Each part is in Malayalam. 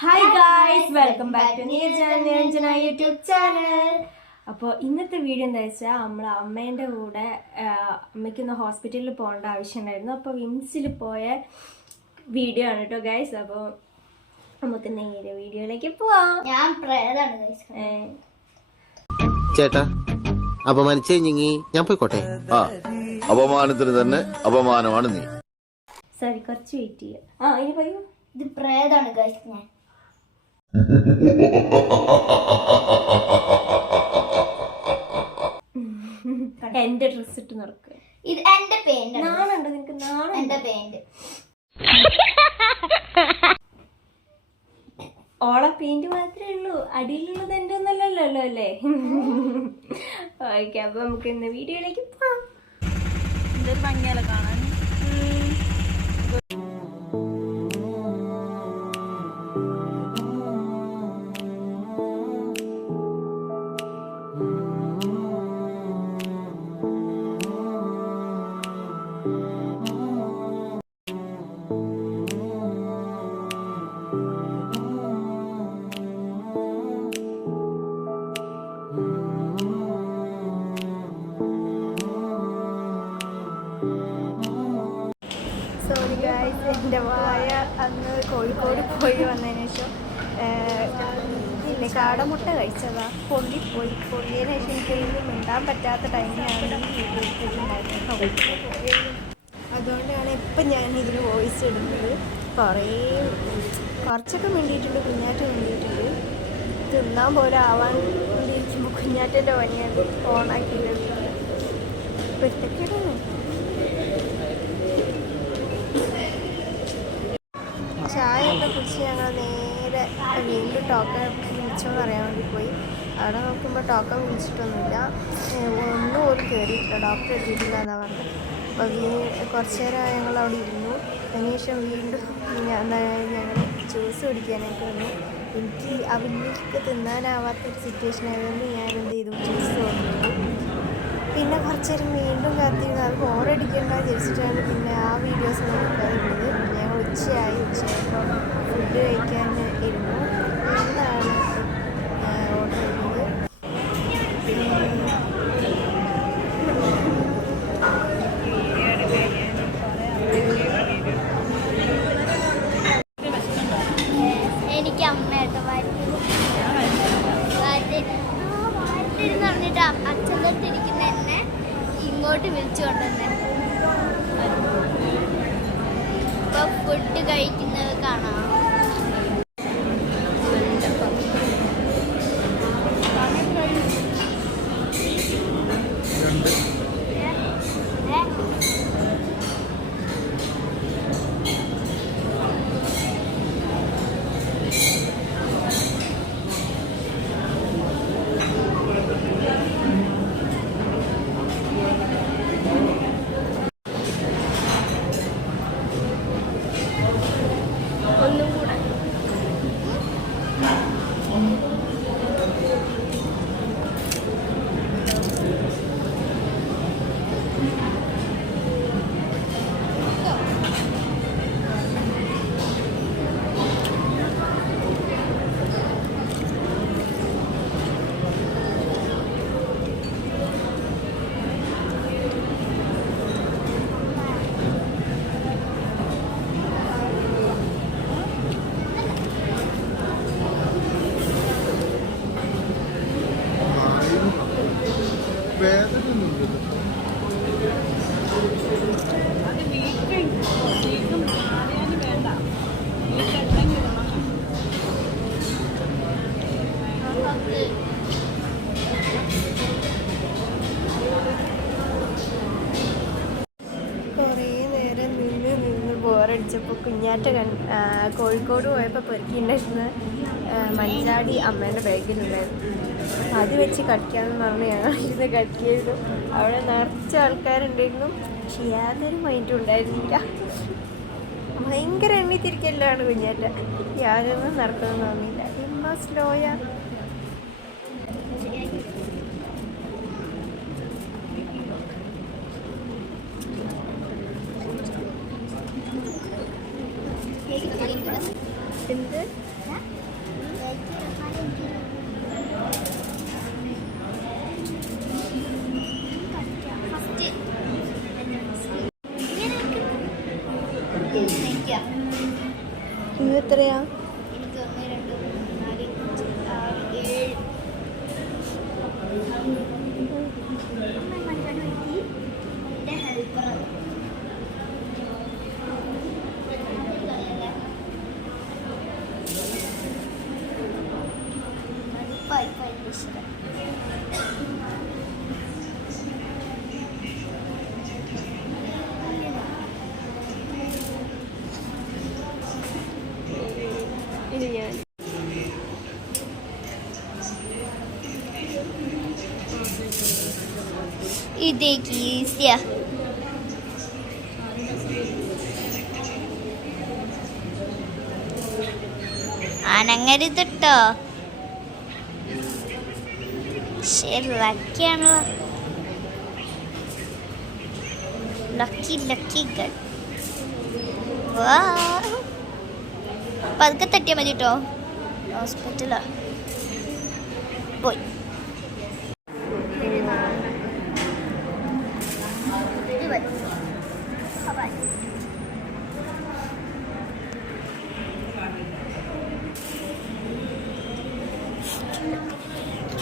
Hi guys, welcome back to Niranjana YouTube channel. അപ്പോൾ ഇന്നത്തെ വീഡിയോ എന്താ വെച്ചാൽ നമ്മൾ അമ്മേൻ്റെ കൂടെ അമ്മയ്ക്കൊന്ന് ഹോസ്പിറ്റലിൽ പോകേണ്ട ആവശ്യമുണ്ടായിരുന്നു. അപ്പോൾ വിംസിൽ പോയ വീഡിയോ ആണ് കേട്ടോ ഗായ്സ്. അപ്പോൾ നമുക്ക് നേരെ വീഡിയോയിലേക്ക് പോവാം. ഞാൻ പ്രേതാണ് ഗായ്സ്. ചേട്ടാ അപമാനിച്ചേ ഞാൻ പോയിക്കോട്ടെ. അപമാനത്തിന് തന്നെ അപമാനമാണ് നീ. സോറി, കുറച്ച് വെയിറ്റ് ചെയ്യാം. ഇനി പറയൂ. ഇത് പ്രേതാണ് ഗായ്സ്. ഞാൻ എന്റെ ഡ്രസ് ഇട്ട് നടക്കുക. ഇത് എന്റെ പെയിന്റ്. നാണുണ്ടോ നിനക്ക്? നാണം. എന്റെ പെയിന്റ്. ഓളെ പെയിന്റ് മാത്രമേ ഉള്ളൂ, അടിയിലുള്ളത് എൻ്റെ ഒന്നല്ലല്ലോ അല്ലേ? ഓക്കെ, അപ്പൊ നമുക്ക് ഇന്ന് വീഡിയോയിലേക്ക് പോവാം. എന്തൊരു ഭംഗിയല്ല കാണാൻ. സോറി ഗായ്സ്, എൻ്റെ വായ അന്ന് കോഴിക്കോട് പോയി വന്നതിന് ശേഷം പിന്നെ കാടമുട്ട കഴിച്ചതാ, പൊള്ളിപ്പോയി. പൊള്ളിയതിന് ശേഷം എനിക്കൊന്നും മിണ്ടാൻ പറ്റാത്ത ടൈമിലാണ് ഈ വീട്ടിലുണ്ടായിരുന്നത്. അതുകൊണ്ടാണ് ഇപ്പം ഞാൻ ഇതിന് വോയിസ് ഇടുന്നത്. കുറച്ചൊക്കെ മിണ്ടിയിട്ടുണ്ട്, കുഞ്ഞാറ്റ മിണ്ടിയിട്ടുണ്ട്. തിന്നാൻ പോലെ ആവാൻ വേണ്ടിയിരിക്കുമ്പോൾ കുഞ്ഞാറ്റൻ്റെ പണിയാണ് ഓണാക്കിയത്. പെട്ടൊക്കെയാണ്. ചായ ഒക്കെ കുടിച്ച് ഞങ്ങൾ നേരെ വീണ്ടും ടോക്കൺ വിളിച്ചോന്ന് അറിയാൻ വേണ്ടി പോയി. അവിടെ നോക്കുമ്പോൾ ടോക്കൺ വിളിച്ചിട്ടൊന്നുമില്ല, ഒന്നും പോലും കയറിയിട്ടില്ല, ഡോക്ടർ എത്തിയിട്ടില്ല എന്നാണ് പറഞ്ഞത്. അപ്പോൾ കുറച്ച് നേരം ഞങ്ങൾ അവിടെ ഇരുന്നു. അതിനുശേഷം വീണ്ടും ഞങ്ങൾ ജ്യൂസ് കുടിക്കാനായിട്ട് വന്നു. എനിക്ക് അവർക്ക് തിന്നാനാവാത്തൊരു സിറ്റുവേഷൻ ആയതുകൊണ്ട് ഞാൻ എന്ത് ചെയ്തു, ജ്യൂസ് കൊണ്ടുവന്നു. പിന്നെ കുറച്ച് നേരം വീണ്ടും കാത്തിരുന്നു. അത് ബോറടിക്കേണ്ട വിചാരിച്ചിട്ടാണ് പിന്നെ ആ വീഡിയോസ് നോക്കാതിരുന്നത്. ഞങ്ങൾ ഉച്ചയായപ്പോൾ ഫുഡ് കഴിക്കാൻ ഇരുന്നു. എന്താണ് ഓർഡർ ചെയ്തത്? എനിക്ക് അമ്മയായിട്ട് വാറ്റിരുന്ന് പറഞ്ഞിട്ട് അച്ഛൻ തൊട്ടിരിക്കുന്ന എന്നെ ഇങ്ങോട്ട് വിളിച്ചു കൊണ്ടുവന്നെ. ഇപ്പൊ ഫുഡ് കഴിക്കുന്നത് കാണാം. ഒന്നും കൂടെ അത് വീക്കും അറിയാൻ വേണ്ട. വീക്കെന്തെങ്കിലും കുറേ നേരം നിന്ന് ബോറടിച്ചപ്പോൾ കുഞ്ഞാറ്റ കോഴിക്കോട് പോയപ്പോൾ പെറുക്കിണ്ടായിരുന്ന മഞ്ചാടി അമ്മേൻ്റെ ബാഗിലുണ്ടായിരുന്നു. അത് വെച്ച് കളിക്കാമെന്ന് പറഞ്ഞ് ഞങ്ങൾ ഇരുന്ന് കളിക്കായിരുന്നു. അവിടെ നിറച്ച ആൾക്കാരുണ്ടായിരുന്നു, പക്ഷെ യാതൊരു മൈൻഡും ഉണ്ടായിരുന്നില്ല. ഭയങ്കര എണ്ണിത്തിരിക്കലാണ് കുഞ്ഞാറ്റ, യാതൊന്നും നടക്കുമെന്ന് തോന്നിയില്ല. ഇമ്മ സ്ലോയാ. എന്ത് ഇത് എത്രയാ? എനിക്ക് 1, 2, 3, 4, 5, 6, 7. എൻ്റെ ഹെൽപ്പർ ഇത് ഞാൻ ഇതേക്ക് ഈസിയാ. അനങ്ങരുതട്ടോ. ശരി, ലക്കിയാണല്ലോ. ലക്കി ഗഡ്. പതുക്കെ തട്ടിയാൽ മതി കേട്ടോ. ഹോസ്പിറ്റലാ പോയി.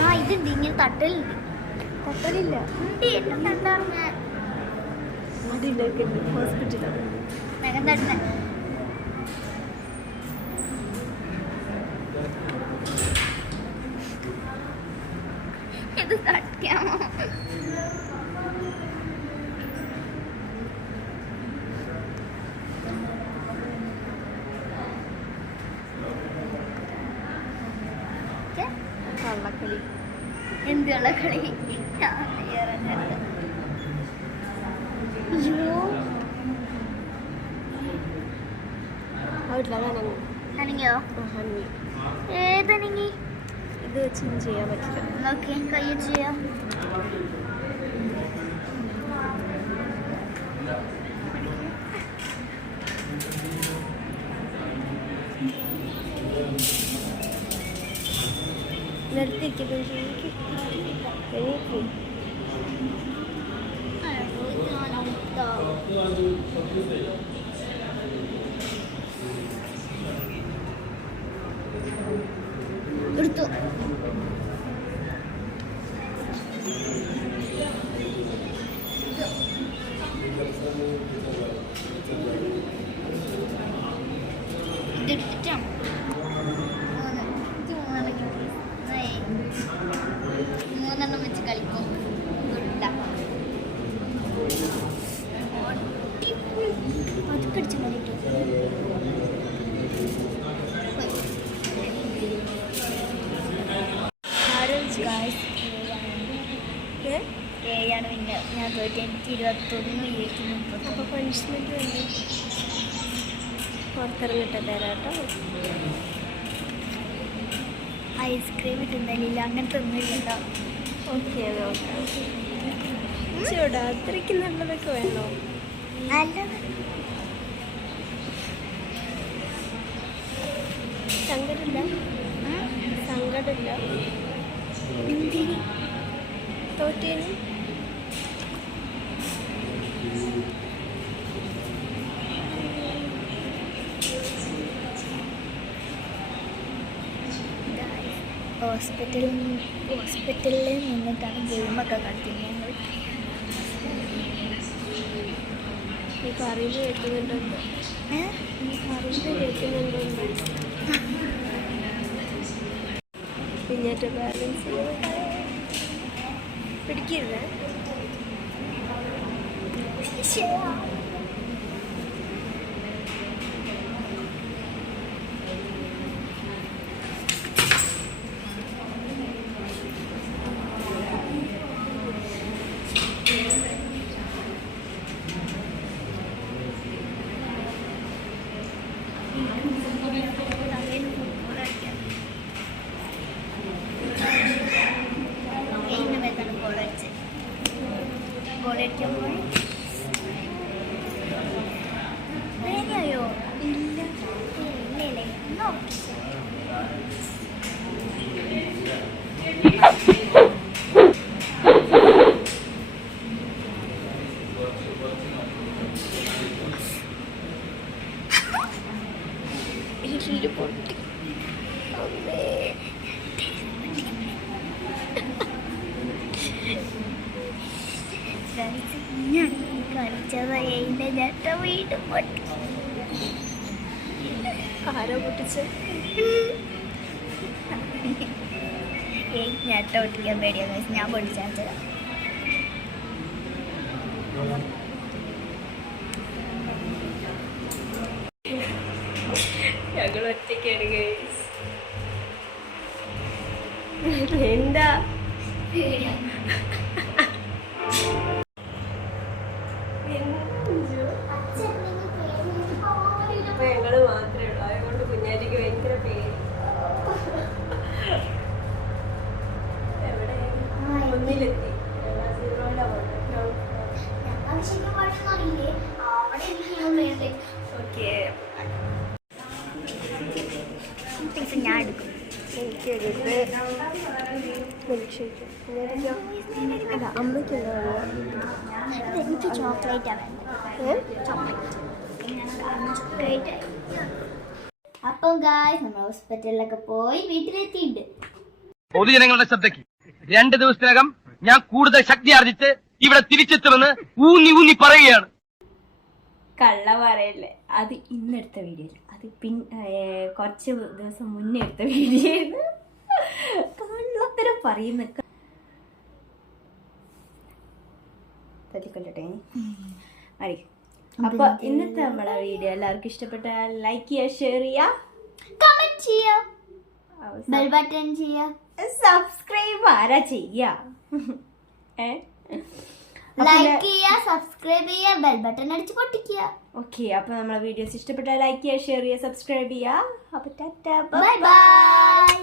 ആ ഇതുണ്ട്, ഇങ്ങനെ തട്ടലുണ്ട്. തട്ടലില്ല. എന്നെ തട്ടാറുണ്ട് അതിലൊക്കെ ഹോസ്പിറ്റലാണ്. നഖം തട്ടണ. ഇത് തട്ടിയാമോ? കള്ളക്കളി. എന്ത് കളി? അനങ്ങിയോ? ഏതനങ്ങി? ഇത് വെച്ചൊന്നും ചെയ്യാൻ പറ്റില്ല. നോക്കി കൈ ചെയ്യാം. നിർത്തിയിരിക്കുന്നു. എടുത്തു. ഇതെടുത്തിട്ടാണ് മൂന്നെണ്ണം വെച്ച് കളിക്കും. പതുക്കടിച്ച് മതിട്ടോ. ഏഴാണ് പിന്നെ ഞാൻ തോറ്റി. എനിക്ക് 21 ഇരിക്കുന്നു. അപ്പോൾ പണിഷ്മെൻറ്റ് വേണ്ടി പുറത്തിറങ്ങിട്ട് തരാട്ടോ. ഐസ്ക്രീം തിന്നലില്ല, അങ്ങനത്തെ ഒന്നുമില്ല. ഓക്കെ നോക്കാം. ചൂടാ അത്രയ്ക്ക് നല്ലതൊക്കെ വേണോ? നല്ലത് സങ്കടമില്ല. സങ്കടമില്ല. എന്തിന് തോറ്റേന് ഹോസ്പിറ്റലിൽ നിന്നിട്ടാണ് ഗെയിമൊക്കെ കളിക്കുന്നത് ഞങ്ങൾ. ഈ പറയുന്നത് കേൾക്കുന്നുണ്ടോ? ഈ പറയുന്നത് കേൾക്കുന്നുണ്ടോ? പിന്നേറ്റ ബാലൻസ് പിടിക്കരുത്. വേഗയോ? ഇല്ല ഇല്ലേ. ഇഡ്ഡലി പൊട്ടി. അമ്മേ. ഞാൻ കളിച്ചത് എന്റെ ഞെട്ട വീണ്ടും പൊട്ടി. ആരാ പൊട്ടിച്ച്? ഞെട്ട പൊട്ടിക്കാൻ പേടിയാന്ന് വെച്ചാൽ ഞാൻ പൊട്ടിച്ചാ. ഞങ്ങൾ ഒറ്റയ്ക്കാണ് ഗൈസ്. എന്താ ഇപ്പൊ ഞങ്ങള് മാത്രമേ ഉള്ളൂ. അതുകൊണ്ട് കുഞ്ഞാറ്റിക്ക് ഭയങ്കര പേര്. എവിടെ ഒന്നിലെത്തി. ഓക്കെ ഞാൻ എടുക്കും. എനിക്കെടുത്ത് മിൽക്ക് ഷേക്ക്. അല്ല അമ്മയ്ക്ക് എനിക്ക് ചോക്ലേറ്റ് ആണ് ചോക്ലേറ്റ്. അപ്പം ഗായ്സ് നമ്മൾ ഹോസ്പിറ്റലിലൊക്കെ പോയി വീട്ടിലെത്തിയിട്ടുണ്ട്. പൊതുജനങ്ങളുടെ ശ്രദ്ധയ്ക്ക് 2 ദിവസത്തിനകം ഞാൻ കൂടുതൽ ശക്തി ആർജിച്ച് ഇവിടെ തിരിച്ചെത്തുമെന്ന് ഊന്നി ഊന്നി പറയുകയാണ്. കള്ള പറയല്ലേ. അത് ഇന്നെടുത്ത വീഡിയോ, അത് കുറച്ച് ദിവസം മുന്നേ എടുത്ത വീഡിയോ ആയിരുന്നു. കള്ളത്തരം പറയുന്ന തല്ലിക്കൊല്ലട്ടെ. മതി. അപ്പൊ ഇന്നത്തെ നമ്മളെ വീഡിയോ എല്ലാവർക്കും ഇഷ്ടപ്പെട്ട ലൈക്ക് ചെയ്യുക, ഷെയർ ചെയ്യുക, കമന്റ് ചെയ്യുക, ബെൽ ബട്ടൺ ചെയ്യുക, സബ്സ്ക്രൈബ് ആരാ ചെയ്യാ? ലൈക്ക് ചെയ്യുക, സബ്സ്ക്രൈബ് ചെയ്യുക, ബെൽ ബട്ടൺ അടിച്ച് പൊട്ടിക്കുക. ഓക്കെ. അപ്പൊ നമ്മളെ വീഡിയോസ് ഇഷ്ടപ്പെട്ട ലൈക്ക് ചെയ്യുക, ഷെയർ ചെയ്യുക, സബ്സ്ക്രൈബ് ചെയ്യുക. അപ്പൊ ടാറ്റാ, ബൈ ബൈ.